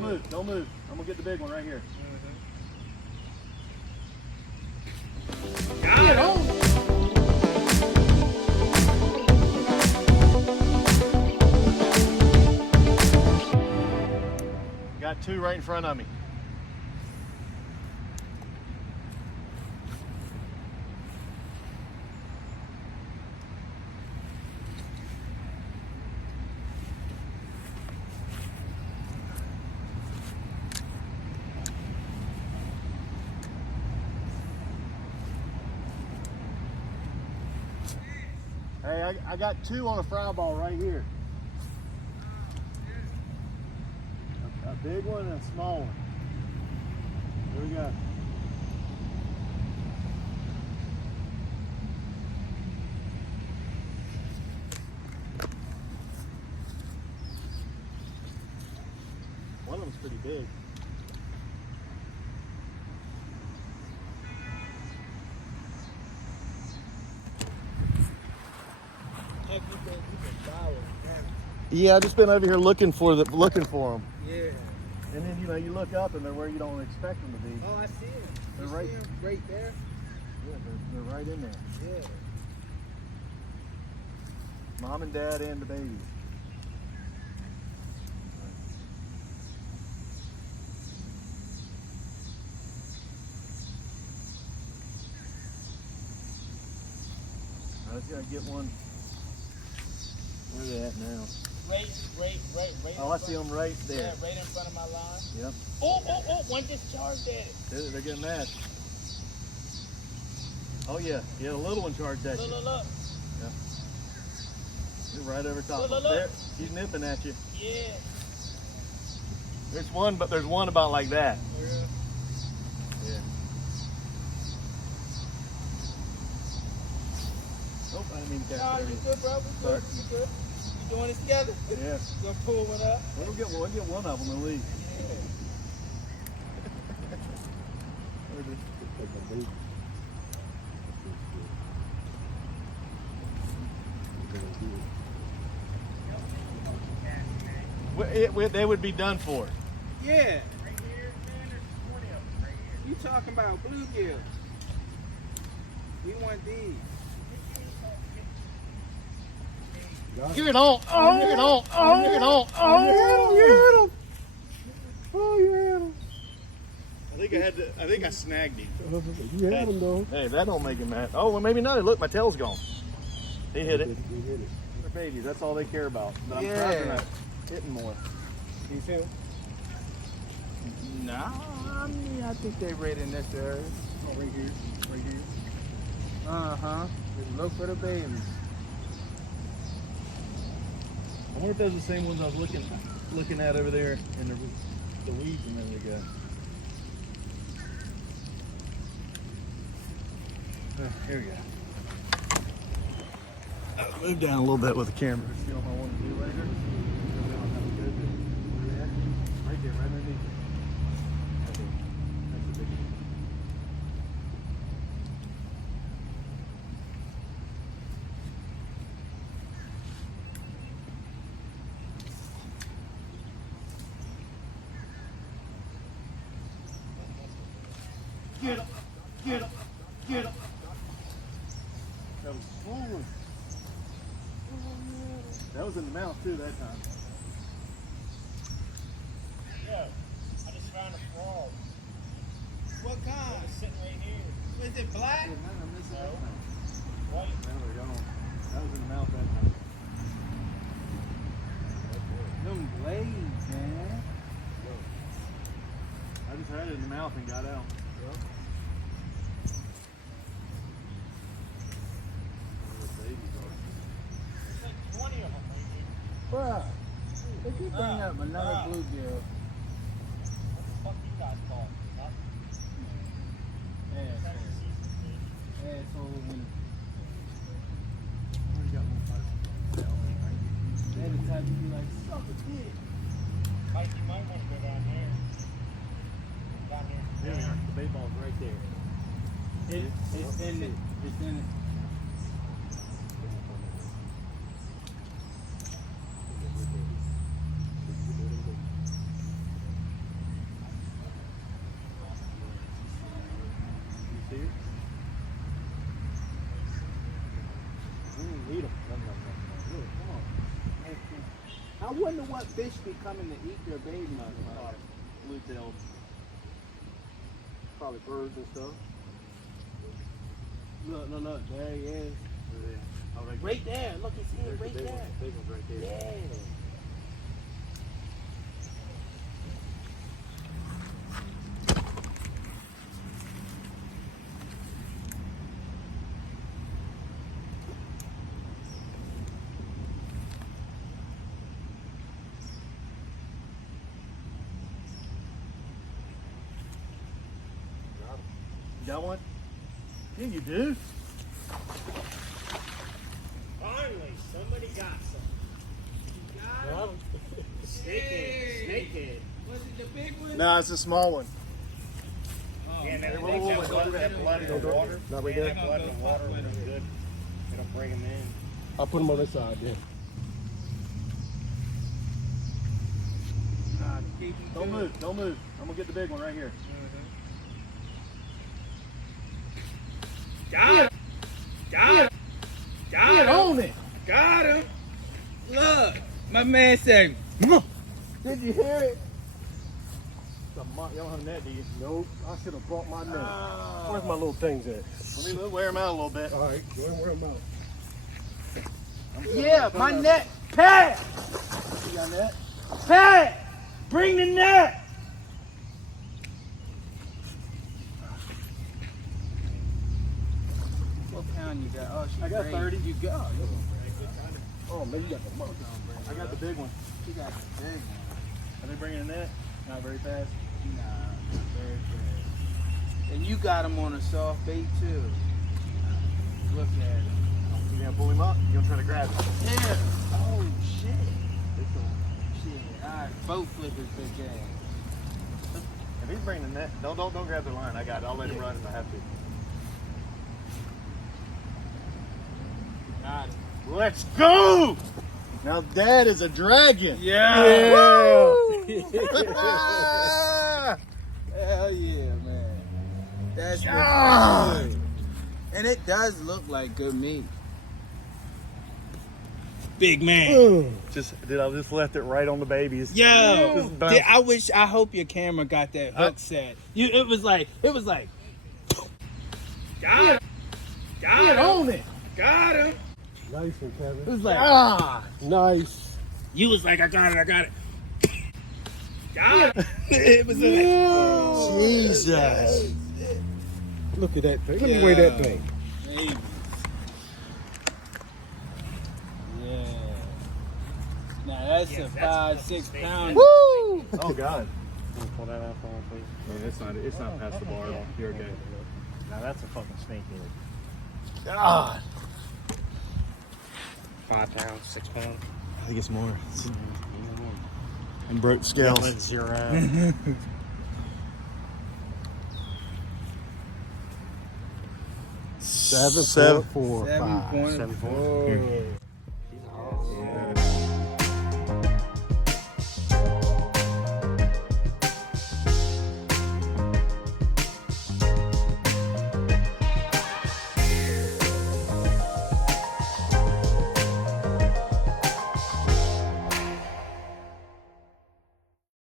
Don't move. Don't move. I'm gonna get the big one right here. Got it on. Got two right in front of me. Hey, I got two on a fry ball right here. A big one and a small one. Here we go. One of them's pretty big. Yeah, I've just been over here looking for them. Yeah. And then you look up and they're where you don't expect them to be. Oh, I see them. They're You right. see 'em right there. Yeah, they're right in there. Yeah. Mom and dad and the baby. I just gotta get one. Where are they at now? Right. Oh, I see them right there. Yeah, right in front of my line. Yep. Oh, one just charged at it. They're getting mad. Oh yeah, the little one charged at you. Look. Yep. You're right over top of Look. there. She's nipping at you. Yeah. There's one about like that. Yeah. Yeah. Nope, I didn't mean to catch Nah, it. you good, bro? We good. You good? You doing this together? Yeah. You gonna pull one up? We'll get one of them at least. They would be done for. Yeah. You talking about bluegill? We want these. Get it on! Oh, get it on! Oh, get it on! Oh, you hit him! Oh, you hit him! I think I snagged him. You had him though. Hey, that don't make him mad. Oh, well, maybe not. Look, my tail's gone. He hit it. He hit it. They're babies. That's all they care about. But I'm Yeah. trying to not hitting more. You see him? Nah, I think they right in this area. Oh, right here. Right here. Uh-huh. Just look for the babies. I wonder if those are the same ones I was looking at over there in the weeds and there they go. Here we go. I'll move down a little bit with the camera. See what I want to do later. Right there, right underneath it. That's a big one. Get up, get up, get up. That was fun. That was in the mouth too that time. Yeah, I just found a frog. What kind? It's sitting right here. Is it black? No. White. Now they're gone. That was in the mouth that time. Them blades, man. I just had it in the mouth and got out. Yep. There's like 20 of them right here. Bruh, if you bring up another bluegill, What the fuck you guys call it? Huh? asshole when Already got one fight. they're the type to be like, suck a dick. Mike, you might want to go down there. Down there. There we are. The bait ball's right there. It's in it. It's in it. I wonder what fish be coming to eat their babies. Blue-tailed. Probably birds and stuff. Look, there he is. Oh, Right there. Look, you see it There's right the big there. one. Big one's right there. Yeah. You got one? Yeah, you do. Finally, somebody got some. You got him? Snakehead. Snakehead. Was it the big one? No, it's a small one. Oh, Yeah, man, whoa, they whoa, got whoa, blood don't do that. in Blood in them. the water. Not right Yeah, there. that blood in the water will be good. It'll bring them in. I'll put him on this side then. Nah, keep him Don't good. move, don't move. I'm gonna get the big one right here. Got him. Got him. Got Get him. on it! Got him. Look, my man said, Did you hear it? You don't have a net, do you? Nope. I should have brought my net. oh. Where's my little things at? Let me wear them out a little bit. All right, go and wear them out. Yeah, my net. Pat! You got a net? Pat! Bring the net! What pound you got? Oh, she's I got great. 30. You got. Oh, man, you got the money. I got the big one. She got the big one. Are they bringing a net? Not very fast. Nah, not very good. And you got him on a soft bait too. Look at him. You gonna pull him up? You gonna try to grab him? Yeah. Oh shit. Shit. Alright, boat flip his big ass. If he's bringing the net, don't grab the line. I got it. I'll let him run if I have to. Got it. Let's go! Now that is a dragon. Yeah. Ah! Hell yeah, man. That's Ah! really good. And it does look like good meat. Big man. Dude, I just left it right on the babies. Yo, Just bounced. I hope your camera got that hook set. It was like. Got him. Got Get him. on it. Got him. Nice one, It Kevin. was like, Ah! Nice. you was like, I got it. Got it. It was like, Jesus. Look at that thing. Let me weigh that thing. baby. Yeah. Now that's a 5-6 pound. Woo! Oh God. Pull that out for him, please. Yeah, it's not past the bar at all. You're okay. Now that's a fucking snakehead. God. 5 pounds, 6 pounds. I think it's more. And broke scales. Zero. 7.45. 7.4.